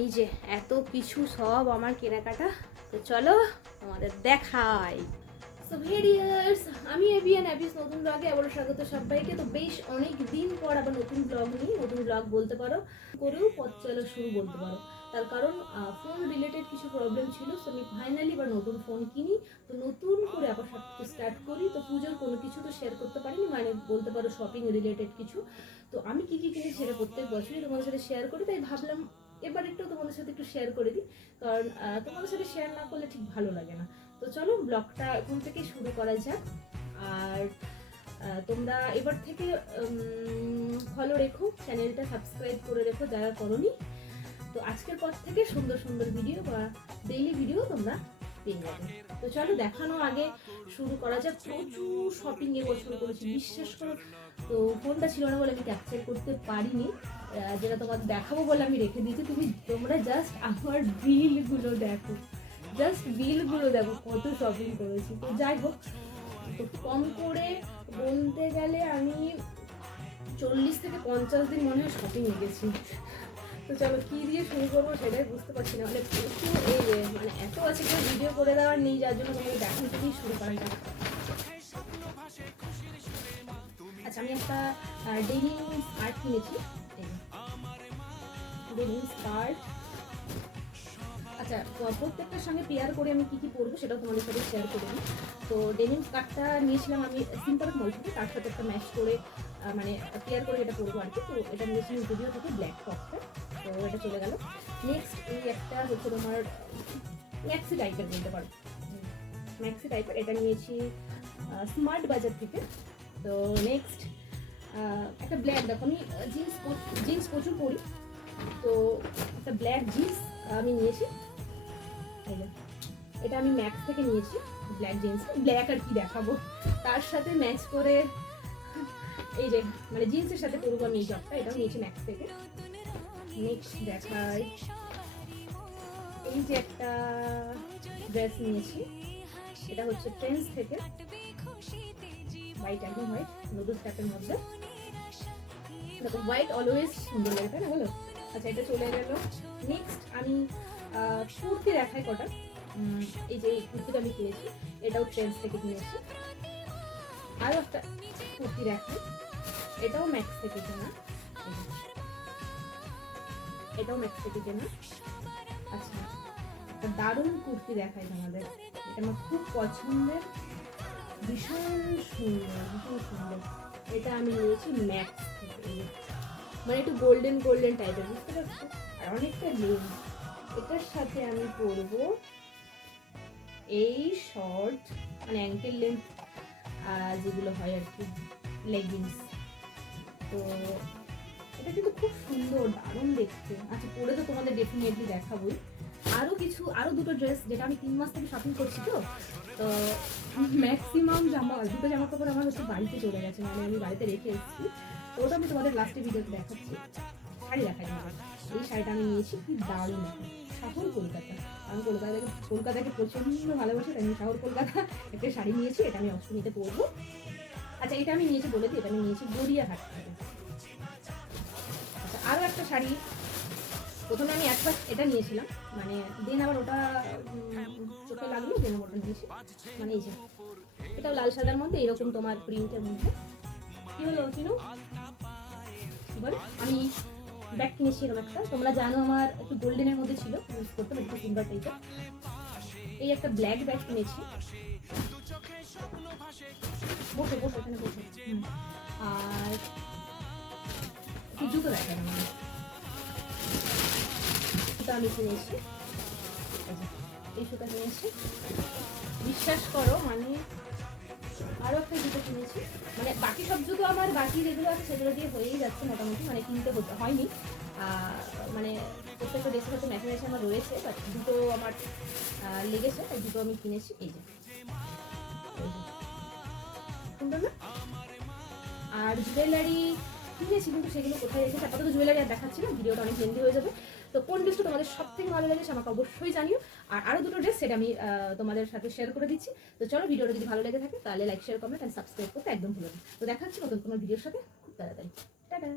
এই যে এত কিছু সব আমার কেনাকাটা। তো চলো তোমাদের দেখাই। সো ভেরিয়ার্স আমি এভিয়ান অ্যাবিস নতুন ব্লগে আবার স্বাগত সবাইকে। তো বেশ অনেক দিন পর আবার নতুন ব্লগ নিই। নতুন ব্লগ বলতে পারো, করেও পথ চলা শুরু বলতে পারো। তার কারণ ফোন রিলেটেড কিছু প্রবলেম ছিল সো আমি ফাইনালি এবার নতুন ফোন কিনি। তো নতুন করে আবার সব কিছু স্টার্ট করি। তো পুজোর কোনো কিছু তো শেয়ার করতে পারিনি মানে বলতে পারো শপিং রিলেটেড কিছু। তো আমি কি কি কিনি সেটা প্রত্যেক বছরই তোমাদের সাথে শেয়ার করি, তাই ভাবলাম এবার একটু তোমাদের সাথে একটু শেয়ার করে দিই, কারণ তোমাদের সাথে শেয়ার না করলে ঠিক ভালো লাগে না। তো চলো ব্লগটা এখন থেকে শুরু করা যাক। আর তোমরা এবার থেকে ফলো রেখো চ্যানেলটা সাবস্ক্রাইব করে রেখো যারা করনি। তো আজকের পর থেকে সুন্দর সুন্দর ভিডিও বা ডেইলি ভিডিও তোমরা যাবে তো চলো দেখানো আগে শুরু করা যাক। প্রচুর শপিং এ বছর করেছি। বিশ্বাস করো, তো ফোনটা ছিল না বলে আমি ক্যাপচার করতে পারিনি। যেটা তোমাকে দেখাবো বলে আমি রেখে দিয়েছি। তুমি, তোমরা জাস্ট আমার বিলগুলো দেখো। জাস্ট বিলগুলো দেখো কত শপিং করেছি। তো যাই হোক, তো কম করে বলতে গেলে আমি চল্লিশ থেকে পঞ্চাশ দিন মনে হয় শপিংয়ে গেছি। তো চলো, কি দিয়ে শুরু করব সেটাই বুঝতে পারছি না। মানে প্রচুর এই মানে এত আছে কেউ ভিডিও করে দেওয়ার নেই, যার জন্য আমি দেখান থেকেই শুরু করি না আচ্ছা আমি একটা ডেনিম আর্ট কিনেছি। ডেনিম স্কার্ট আচ্ছা প্রত্যেকটার সঙ্গে পেয়ার করে আমি কি কি পরবো সেটাও তোমাদের সাথে শেয়ার করে তো ডেনিম স্কার্টটা নিয়েছিলাম আমি সিম্পল মল থেকে তার সাথে একটা ম্যাচ করে মানে পেয়ার করে এটা পরবো আর কি। তো এটা নিয়েছিলাম যদিও থেকে ব্ল্যাক টপটা তো এটা চলে গেল। নেক্সট এই একটা হচ্ছে তোমার ম্যাক্সি টাইপের বলতে পারো। ম্যাক্সি টাইপের এটা নিয়েছি স্মার্ট বাজার থেকে। তো নেক্সট একটা ব্ল্যাক দেখো আমি জিন্স জিন্স প্রচুর পরি। তো একটা ব্ল্যাক জিন্স আমি নিয়েছি। এই এটা আমি ম্যাক্স থেকে নিয়েছি, ব্ল্যাক জিন্স। ব্ল্যাক আর কি দেখাবো। তার সাথে ম্যাচ করে, এই যে মানে জিন্সের সাথে পরবো আমি এই জবটা এটাও নিয়েছি ম্যাক্স থেকে। নেক্সট দেখাই। এই যে একটা ড্রেস নিয়েছি, এটা হচ্ছে ট্রেন্স থেকে। হোয়াইট একদম হোয়াইট নুডলস টাইপের মধ্যে। দেখো হোয়াইট অলওয়েজ সুন্দর লাগে, তাই না বলো? আচ্ছা এটা চলে গেল। নেক্সট আমি কুর্তি দেখাই কটা এই যে কুর্তিটা আমি কিনেছি, এটাও ট্রেন্স থেকে কিনেছি। আরও একটা কুর্তি দেখাই এটাও ম্যাক্স থেকে কেনা। এটাও ম্যাক্স থেকে কেনা। আচ্ছা একটা দারুণ কুর্তি দেখাই তোমাদের। এটা আমার খুব পছন্দের, ভীষণ সুন্দর ভীষণ সুন্দর। এটা আমি নিয়েছি ম্যাক্স থেকে। মানে একটু গোল্ডেন গোল্ডেন টাইপের বুঝতে পারছ? আর অনেকটা লেন এটার সাথে আমি পরবো এই শর্ট মানে অ্যাঙ্কেল লেন্থ যেগুলো হয় আর কি লেগিংস তো এটা কিন্তু খুব সুন্দর, দারুণ দেখতে। আচ্ছা পরে তো তোমাদের ডেফিনেটলি দেখাবোই। আরও কিছু আরও দুটো ড্রেস যেটা আমি তিন মাস থেকে শপিং করছি তো তো ম্যাক্সিমাম জামা, দুটো জামা কাপড় আমার হচ্ছে বাড়িতে চলে গেছে মানে আমি বাড়িতে রেখে এসেছি। তো ওটা আমি তোমাদের লাস্টে ভিডিওতে দেখাচ্ছি। শাড়ি দেখাই এই শাড়িটা আমি নিয়েছি, কি দারুণ শহর কলকাতা। আমি কলকাতা থেকে কলকাতাকে প্রচণ্ড ভালোবাসি, তাই আমি শহর কলকাতা একটা শাড়ি নিয়েছি, এটা আমি অষ্টমীতে পরবো। আচ্ছা এটা আমি নিয়েছি বলে দিই এটা আমি নিয়েছি গড়িয়াহাট থেকে। আচ্ছা আরও একটা শাড়ি। প্রথমে আমি একবার এটা নিয়েছিলাম মানে দেন আবার ওটা চোখে লাগল, দেন ওটা নিয়েছি। মানে এই যে, এটাও লাল সাদার মধ্যে, এরকম তোমার প্রিন্টের মধ্যে। কি হলো চিনু আমি ব্যাগ কিনেছি এরকম একটা তোমরা জানো আমার একটু গোল্ডেনের মধ্যে ছিল ইউজ করতাম একটু সিলভার টাইপের এই একটা ব্ল্যাক ব্যাগ কিনেছি। বসে বসে, এখানে বসে। আর জুতো জুতো আমি কিনেছি। এই সুতা কিনেছি। বিশ্বাস করো মানে আরও একটা জুতো কিনেছি। মানে বাকি সব জুতো আমার বাকি যেগুলো আছে সেগুলো দিয়ে হয়েই যাচ্ছে মোটামুটি মানে কিনতে হয়নি। মানে প্রত্যেকটা ড্রেসের সাথে আমার রয়েছে বাট দুটো আমার লেগেছে, তাই দুটো আমি কিনেছি, এই যে। আর জুয়েলারি কিনেছি, কিন্তু সেগুলো কোথায় রেখেছি? আপাতত জুয়েলারি আর দেখাচ্ছি না, ভিডিওটা অনেক লেন্দি হয়ে যাবে। তো কোন ড্রেসটা তোমাদের সব থেকে ভালো লেগেছে আমাকে অবশ্যই জানিও। আর আরও দুটো ড্রেস সেটা আমি তোমাদের সাথে শেয়ার করে দিচ্ছি। তো চলো ভিডিওটা যদি ভালো লেগে থাকে, তাহলে like share comment and subscribe করতে একদম ভুলো তো দেখা হচ্ছে নতুন কোনো ভিডিওর সাথে। খুব তাড়াতাড়ি। টাটা।